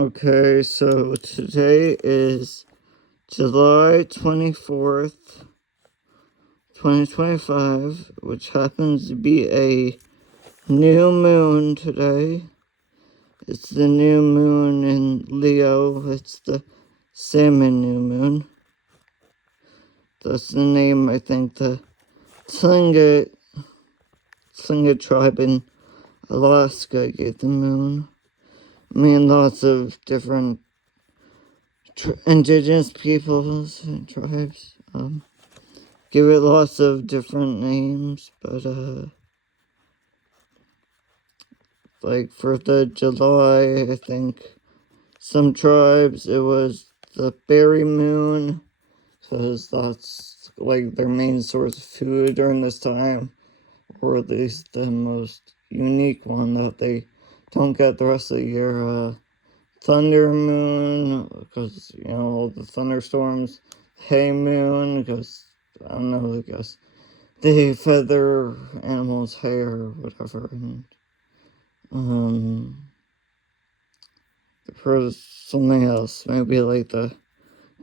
Okay, so today is July 24th, 2025, which happens to be a new moon today. It's the new moon in Leo. It's the Salmon new moon. That's the name, I think, the Tlingit tribe in Alaska gave the moon. I mean, lots of different indigenous peoples and tribes give it lots of different names, but like for the July, I think some tribes it was the berry moon, because that's like their main source of food during this time, or at least the most unique one that they don't get the rest of the year. Thunder moon, because all the thunderstorms. Hay moon, because I don't know, I guess they fed their animals hay or whatever. And for something else, maybe like the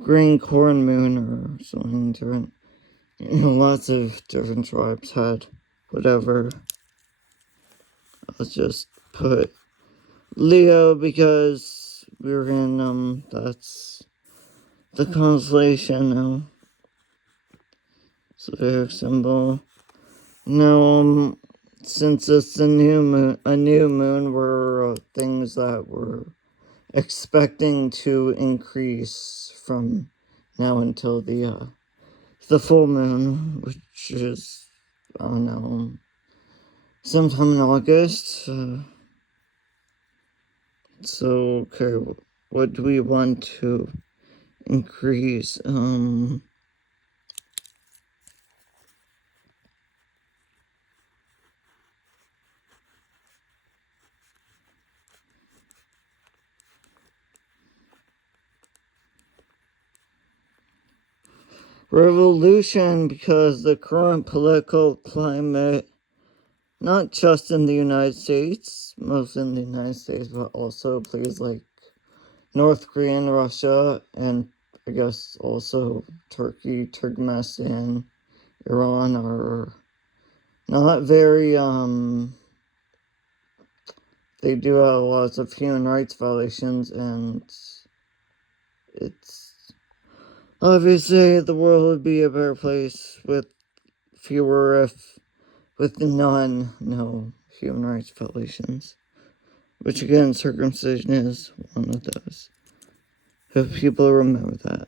green corn moon or something different. Lots of different tribes had whatever. I'll just put Leo because we're in that's the constellation now. Zodiac symbol. Now, since it's a new moon were things that we're expecting to increase from now until the full moon, which is, I don't know, sometime in August. So, okay, what do we want to increase? Revolution, because the current political climate, not just in the United States, mostly in the United States, but also places like North Korea and Russia, and I guess also Turkey, Turkmenistan, Iran are not very, they do have lots of human rights violations, and it's obviously the world would be a better place with no human rights violations. Which again, circumcision is one of those. If people remember that.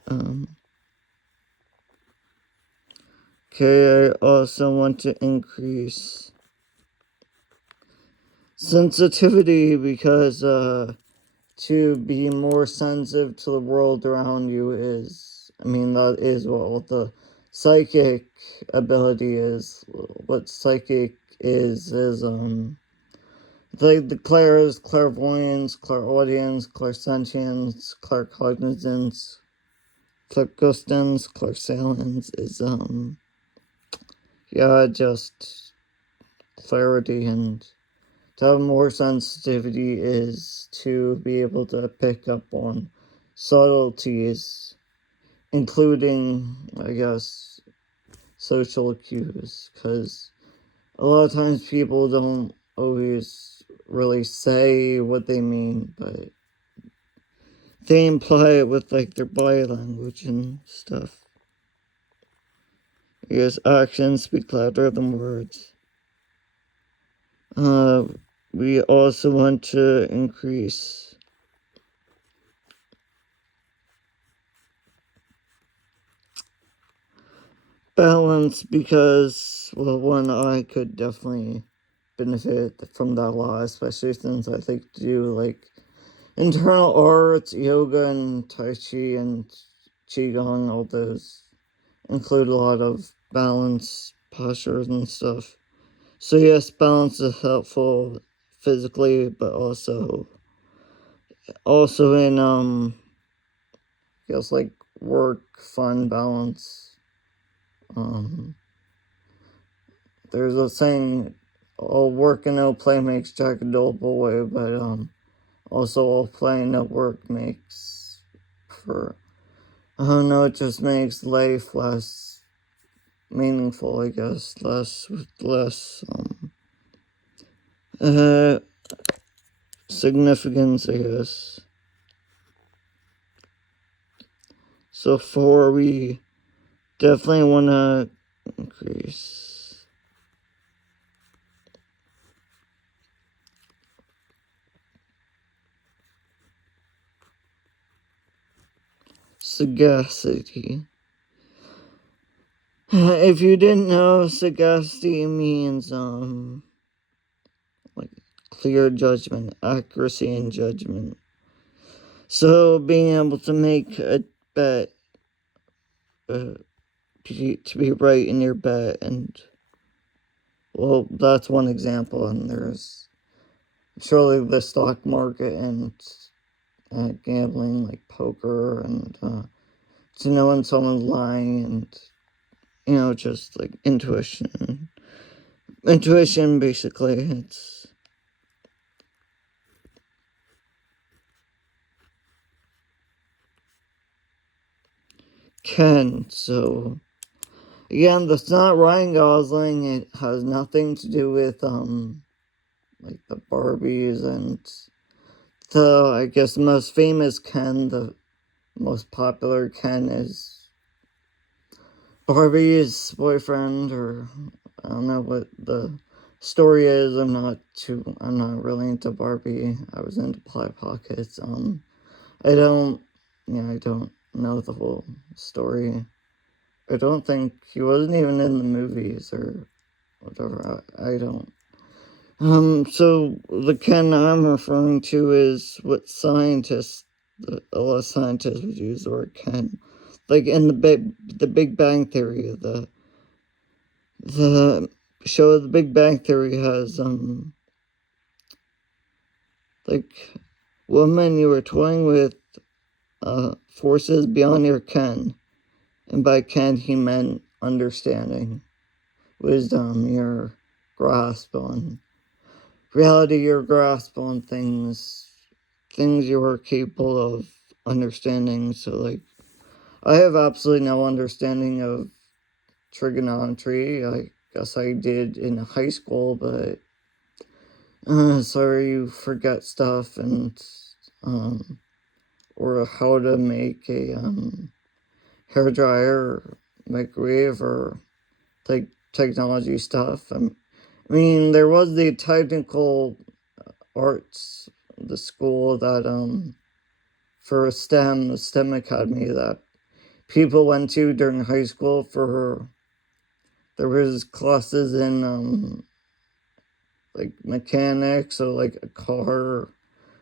Okay, I also want to increase sensitivity because to be more sensitive to the world around you that is what the psychic ability is. What psychic is the clairvoyance, clairaudience, clairsentience, claircognizance, clairgustance, clairsalience is just clarity, and to have more sensitivity is to be able to pick up on subtleties, including, I guess, social cues, because a lot of times people don't always really say what they mean, but they imply it with like their body language and stuff. I guess actions speak louder than words. We also want to increase balance because, well, one, I could definitely benefit from that a lot, especially since I like to do like internal arts, yoga, and tai chi and qigong. All those include a lot of balance postures and stuff. So yes, balance is helpful physically, but also in I guess like work, fun, balance. There's a saying, "All work and no play makes Jack a dull boy," but Also, all playing at work makes for, I don't know, it just makes life less meaningful, I guess. Less significance, I guess. So 4, we definitely want to increase sagacity. If you didn't know, sagacity means like clear judgment, accuracy in judgment. So being able to make a bet, to be right in your bet, and well, that's one example, and there's surely the stock market and gambling, like poker, and to know when someone's lying, and just like intuition. Intuition, basically, it's Ken. So again, that's not Ryan Gosling. It has nothing to do with like the Barbies and I guess the most famous Ken, the most popular Ken is Barbie's boyfriend, or I don't know what the story is. I'm not really into Barbie. I was into Polly Pockets. I don't know the whole story. I don't think he wasn't even in the movies or whatever. I don't. So the Ken I'm referring to is what a lot of scientists would use the word Ken. Like in the Big Bang Theory, the show The Big Bang Theory has, like, woman, you were toying with, forces beyond your ken. And by ken, he meant understanding, wisdom, your grasp on reality, your grasp on things you are capable of understanding. So, like, I have absolutely no understanding of trigonometry. I guess I did in high school, but sorry, you forget stuff, and or how to make a hair dryer or microwave or like technology stuff. I mean, there was the technical arts, the school that for the STEM academy that people went to during high school there was classes in like mechanics, or like a car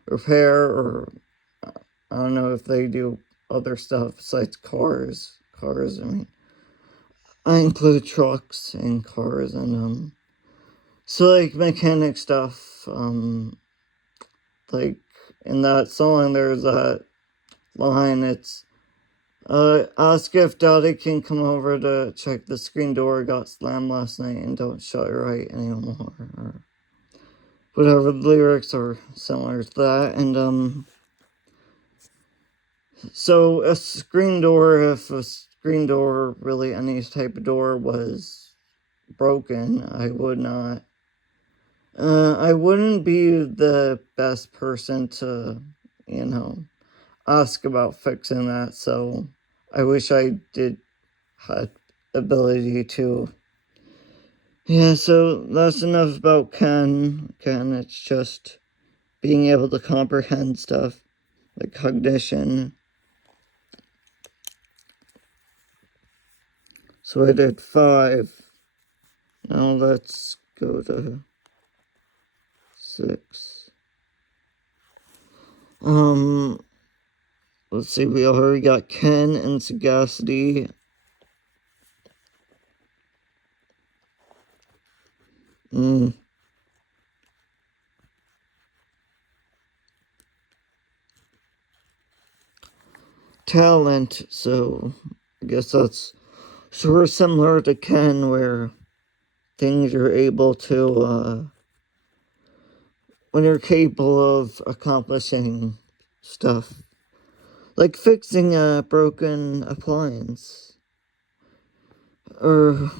repair, or I don't know if they do other stuff besides cars. I mean, I include trucks and cars, and so like mechanic stuff. Like in that song, there's that line. It's ask if Daddy can come over to check the screen door. Got slammed last night, and don't shut it right anymore, or whatever. The lyrics are similar to that, and so a screen door, if a screen door, really any type of door, was broken, I wouldn't be the best person to, ask about fixing that. So I wish I did had ability to. Yeah, so that's enough about Ken. It's just being able to comprehend stuff, like cognition. So I did 5. Now let's go to 6. Let's see, we already got Ken and sagacity. Talent, so I guess that's sort of similar to Ken, where things you're able to when you're capable of accomplishing stuff, like fixing a broken appliance, or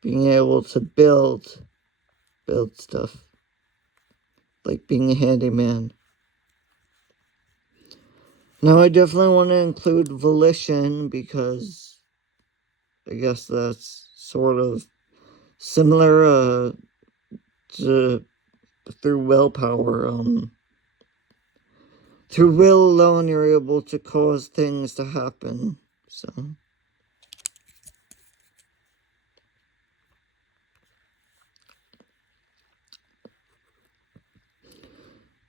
being able to build stuff, like being a handyman. Now, I definitely want to include volition because I guess that's sort of similar to through willpower. Through will alone, you're able to cause things to happen. So,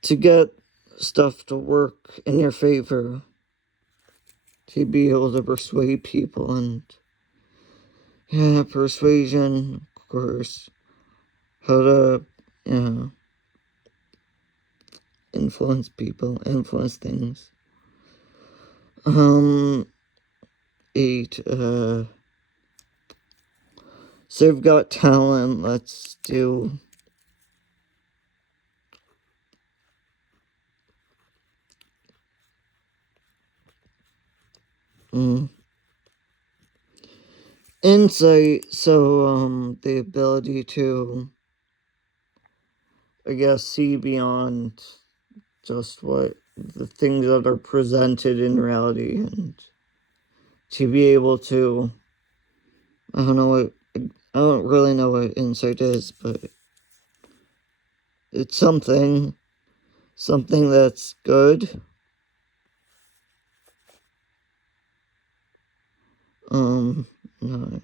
to get stuff to work in your favor, to be able to persuade people, and yeah, persuasion, of course, how to, influence people, influence things. 8, so you've got talent, let's do, insight, so, the ability to, I guess, see beyond just what the things that are presented in reality, and to be able to, I don't really know what insight is, but it's something that's good. No.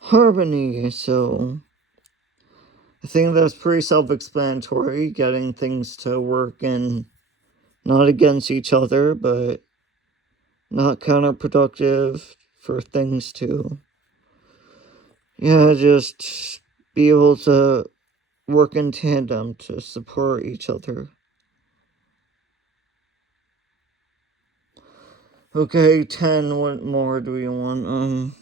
Harmony, so I think that's pretty self-explanatory, getting things to work in, not against each other, but not counterproductive for things to, just be able to work in tandem to support each other. Okay, 10, what more do we want?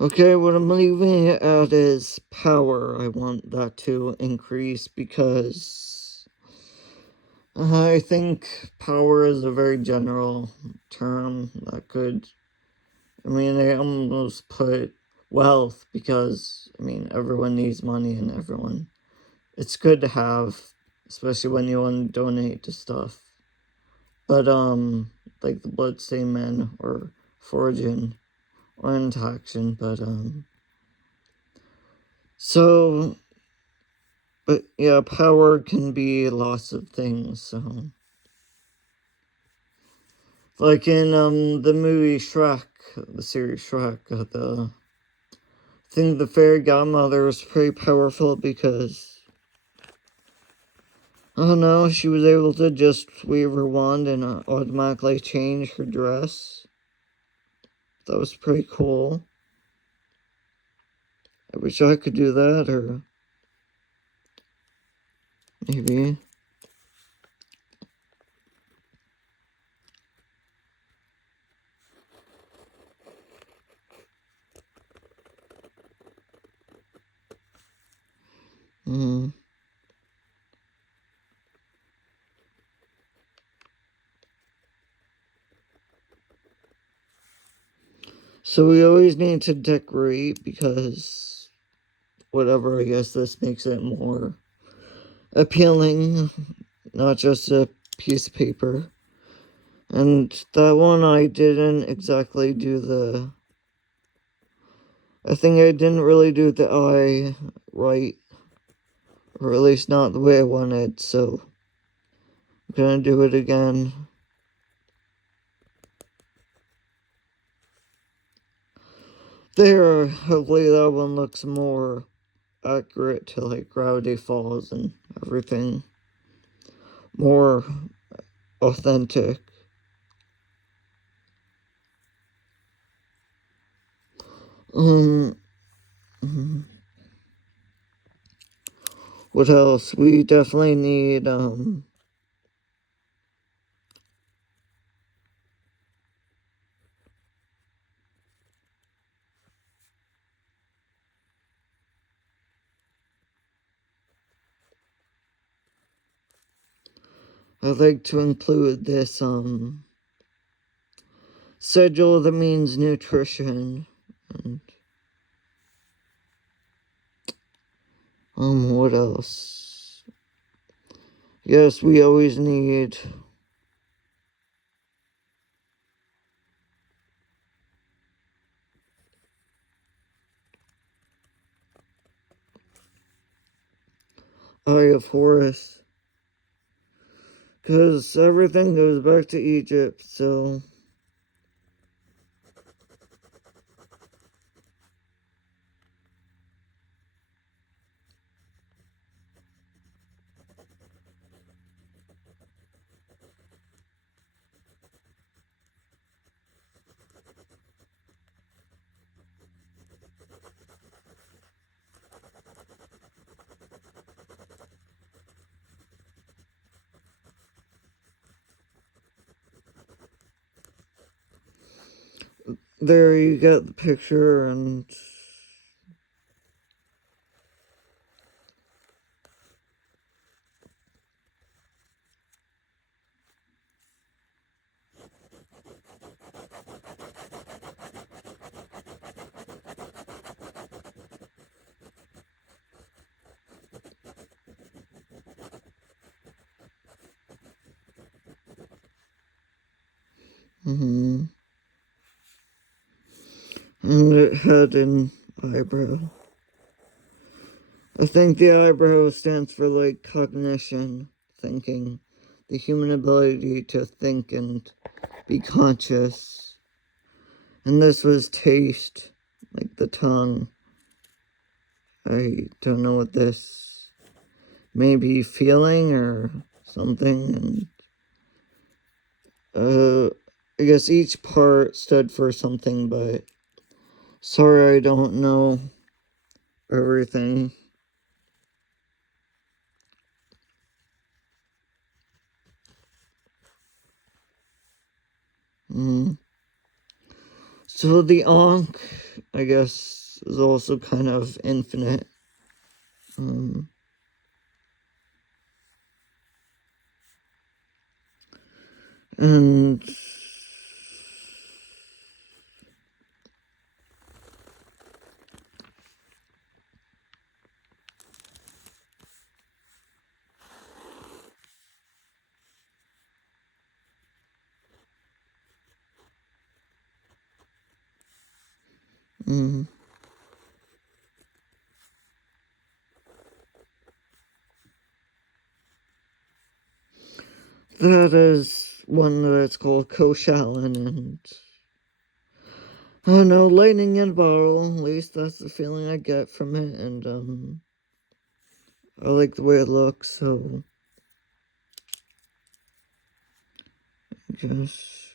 Okay, what I'm leaving it at is power. I want that to increase because I think power is a very general term that could, I almost put wealth because, everyone needs money and it's good to have, especially when you want to donate to stuff. But, like the Bloodstained Men or Foraging or into action, but, so, but yeah, power can be lots of things, so. Like in, the movie Shrek, the series Shrek, I think the fairy godmother was pretty powerful because, I don't know, she was able to just wave her wand and automatically change her dress. That was pretty cool. I wish I could do that, or maybe. So we always need to decorate because whatever, I guess this makes it more appealing, not just a piece of paper. And that one I didn't exactly do I think I didn't really do the eye right, or at least not the way I wanted, so I'm gonna do it again. There, hopefully that one looks more accurate to like Gravity Falls and everything. More authentic. What else? We definitely need I'd like to include this schedule that means nutrition and what else? Yes, we always need Eye of Horus. Because everything goes back to Egypt, so there you get the picture. And and it had an eyebrow. I think the eyebrow stands for like cognition, thinking, the human ability to think and be conscious. And this was taste, like the tongue. I don't know what this may be, feeling or something. And I guess each part stood for something, but sorry I don't know everything. So the Ankh, I guess, is also kind of infinite. And that is one that's called Koshalin, and I don't know, lightning in a bottle. At least that's the feeling I get from it, and I like the way it looks. So I guess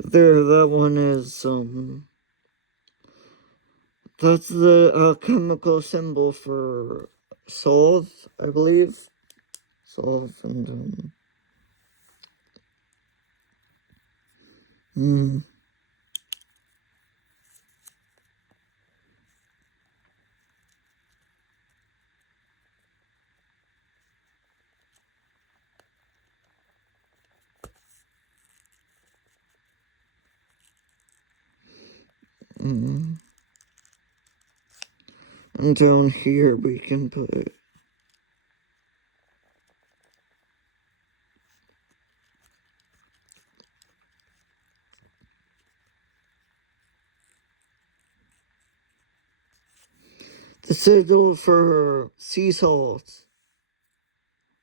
there. That one is that's the chemical symbol for solve, I believe. Solve and mm, mm. And down here we can put sigil for sea salt.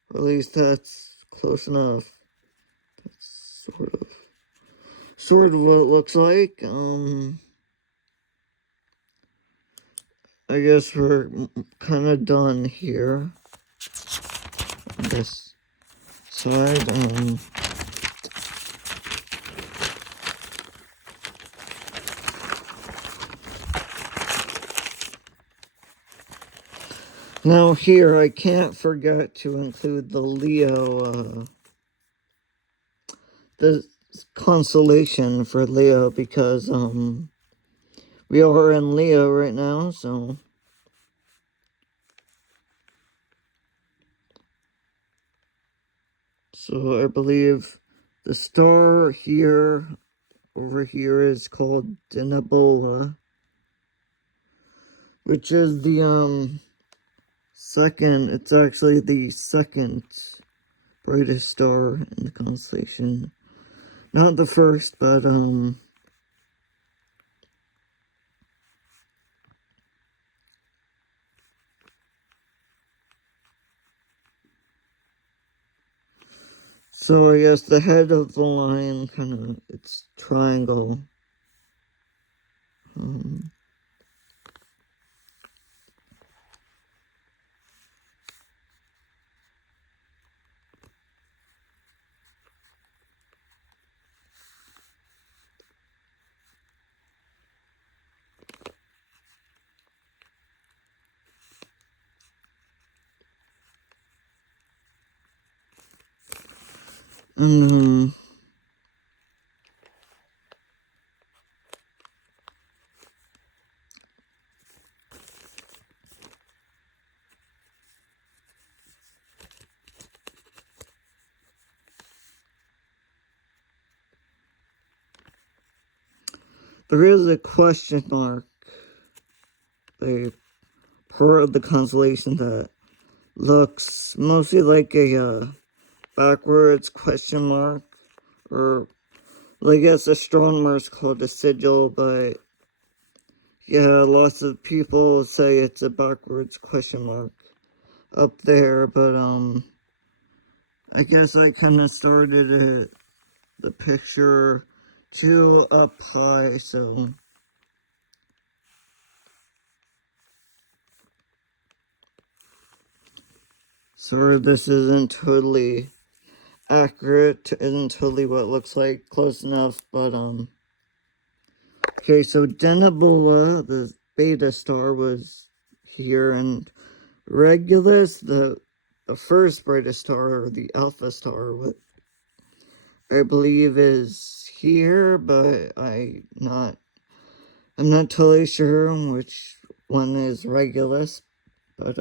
Or at least that's close enough. That's sort of what it looks like. I guess we're kind of done here on this side. Now here, I can't forget to include the Leo, the constellation for Leo, because we are in Leo right now, so I believe the star here over here is called Denebola, which is the second. It's actually the second brightest star in the constellation. Not the first, but so I guess the head of the line kind of, it's triangle. And there is a question mark, a part of the constellation that looks mostly like a backwards question mark, or I guess astronomers call it a sigil, but yeah, lots of people say it's a backwards question mark up there, but I guess I kind of started it, the picture too up high, so sorry this isn't totally accurate, isn't totally what it looks like, close enough, but okay, so Denebola, the beta star, was here, and Regulus, the first brightest star, or the alpha star, what I believe is here, but I'm not totally sure which one is Regulus, but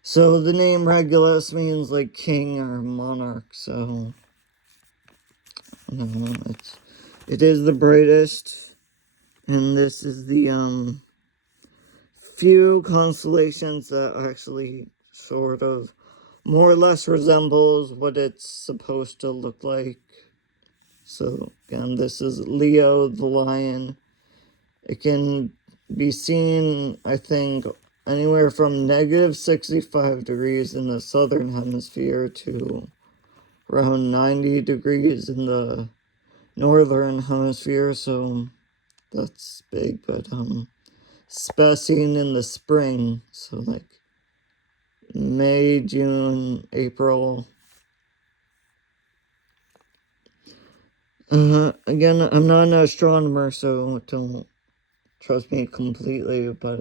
so the name Regulus means like king or monarch, so it is the brightest, and this is the few constellations that actually sort of more or less resembles what it's supposed to look like. So again, this is Leo the lion. It can be seen, I think, anywhere from negative 65 degrees in the southern hemisphere to around 90 degrees in the northern hemisphere, so that's big, but it's best seen in the spring, so like May, June, April. Again, I'm not an astronomer, so don't trust me completely, but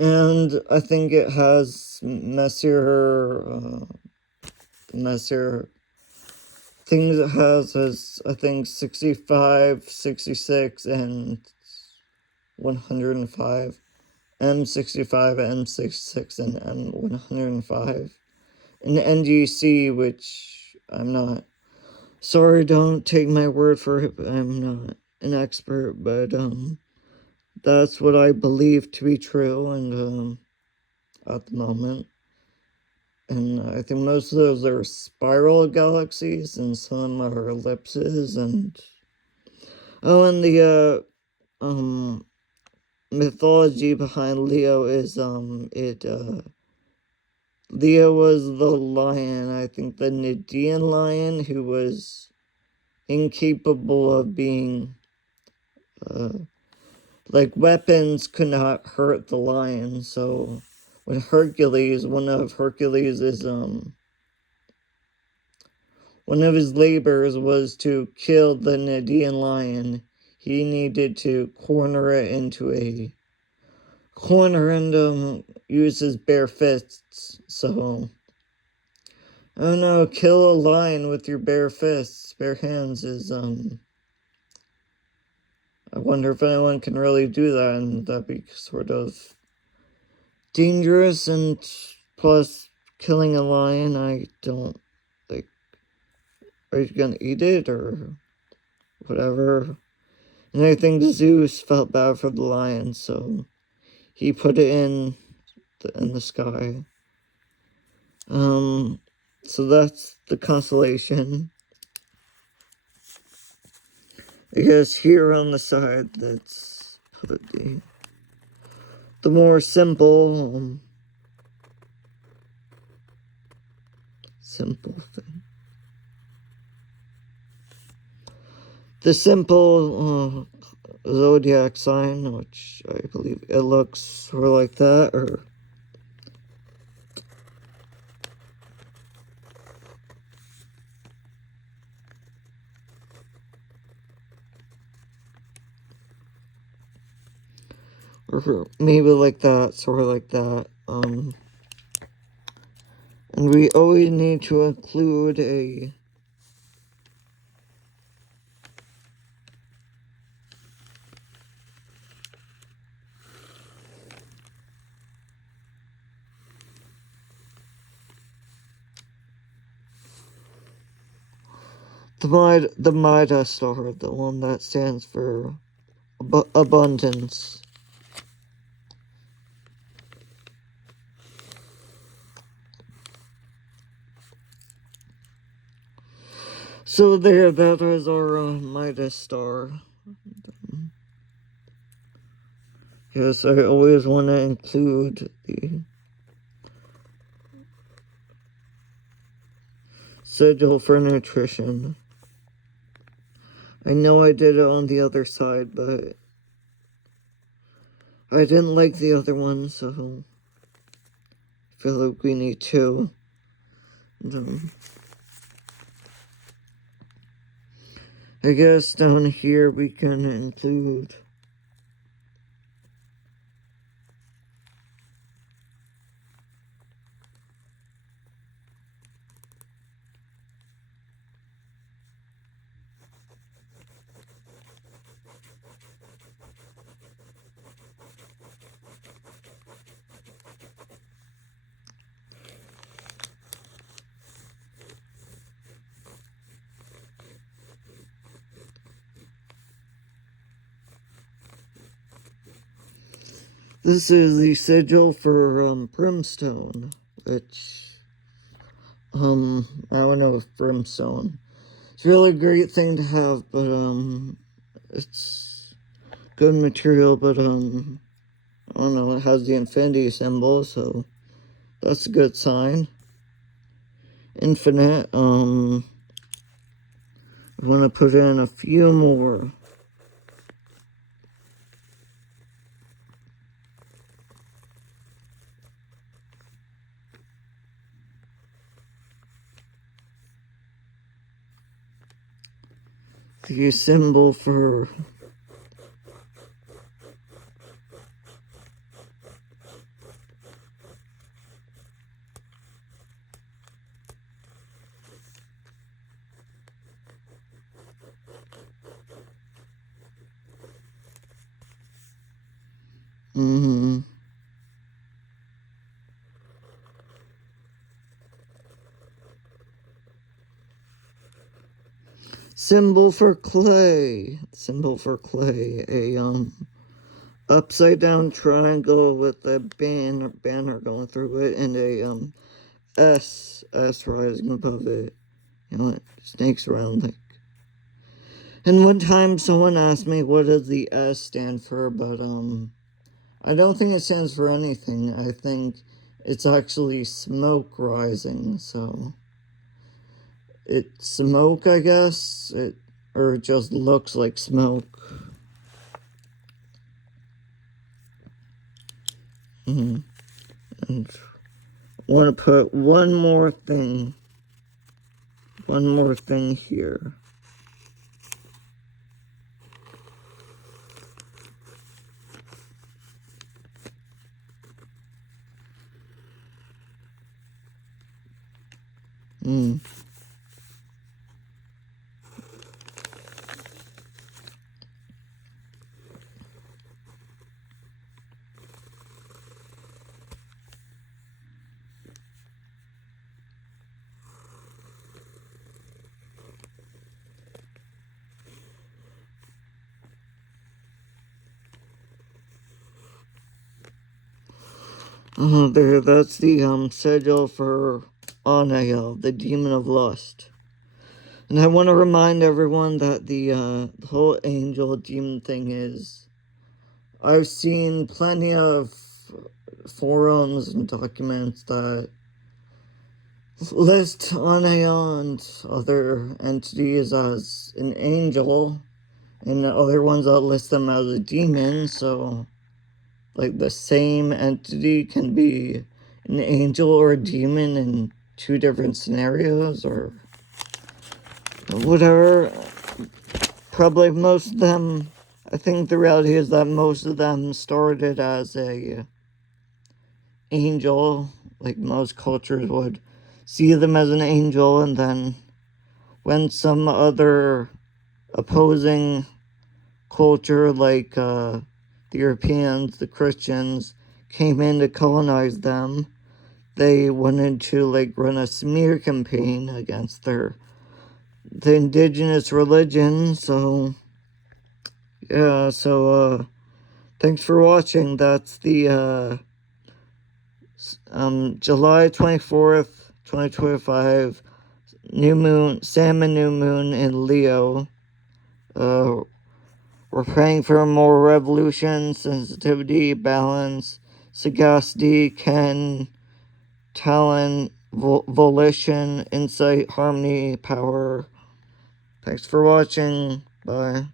and I think it has messier things it has is, I think, 65, 66, and 105. M65, M66, and M105. And NGC, which I'm not, sorry, don't take my word for it, I'm not an expert, but that's what I believe to be true, and at the moment. And I think most of those are spiral galaxies, and some are ellipses, and oh, and the mythology behind Leo is Leo was the lion, I think the Nidean lion, who was incapable of being like weapons could not hurt the lion. So when Hercules, one of Hercules's one of his labors was to kill the Nidean lion, he needed to corner it into a corner and use his bare fists. So I don't know, kill a lion with your bare fists, bare hands is I wonder if anyone can really do that, and that'd be sort of dangerous. And plus, killing a lion, I don't like. Are you gonna eat it or whatever? And I think Zeus felt bad for the lion, so he put it in the sky. So that's the constellation. I guess here on the side, let's put the more simple thing. The simple zodiac sign, which I believe it looks sort of like that, or maybe like that, sort of like that. And we always need to include a the Midas star, the one that stands for abundance. So there, that is our Midas star. Yes, I always want to include the sigil for nutrition. I know I did it on the other side, but I didn't like the other one, so I feel like we need two. And, I guess down here we can include this is the sigil for brimstone, which I don't know if brimstone. It's a really great thing to have, but it's good material, but I don't know, it has the infinity symbol, so that's a good sign. Infinite, I want to put in a few more. The symbol for symbol for clay. A upside down triangle with a banner going through it, and a S rising above it. You know, it snakes around like. And one time someone asked me what does the S stand for, but I don't think it stands for anything. I think it's actually smoke rising, so it's smoke, I guess, or it just looks like smoke. And I want to put one more thing here. There, that's the sigil for Anael, the demon of lust. And I want to remind everyone that the whole angel demon thing is, I've seen plenty of forums and documents that list Anael and other entities as an angel, and other ones that list them as a demon, so like the same entity can be an angel or a demon in two different scenarios or whatever. Probably most of them, I think the reality is that most of them started as a angel, like most cultures would see them as an angel, and then when some other opposing culture, like the Europeans, the Christians, came in to colonize them, they wanted to like run a smear campaign against the indigenous religion. So yeah, so thanks for watching. That's the July 24th, 2025 new moon, salmon new moon in Leo. We're praying for more revolution, sensitivity, balance, sagacity, talent, volition, insight, harmony, power. Thanks for watching. Bye.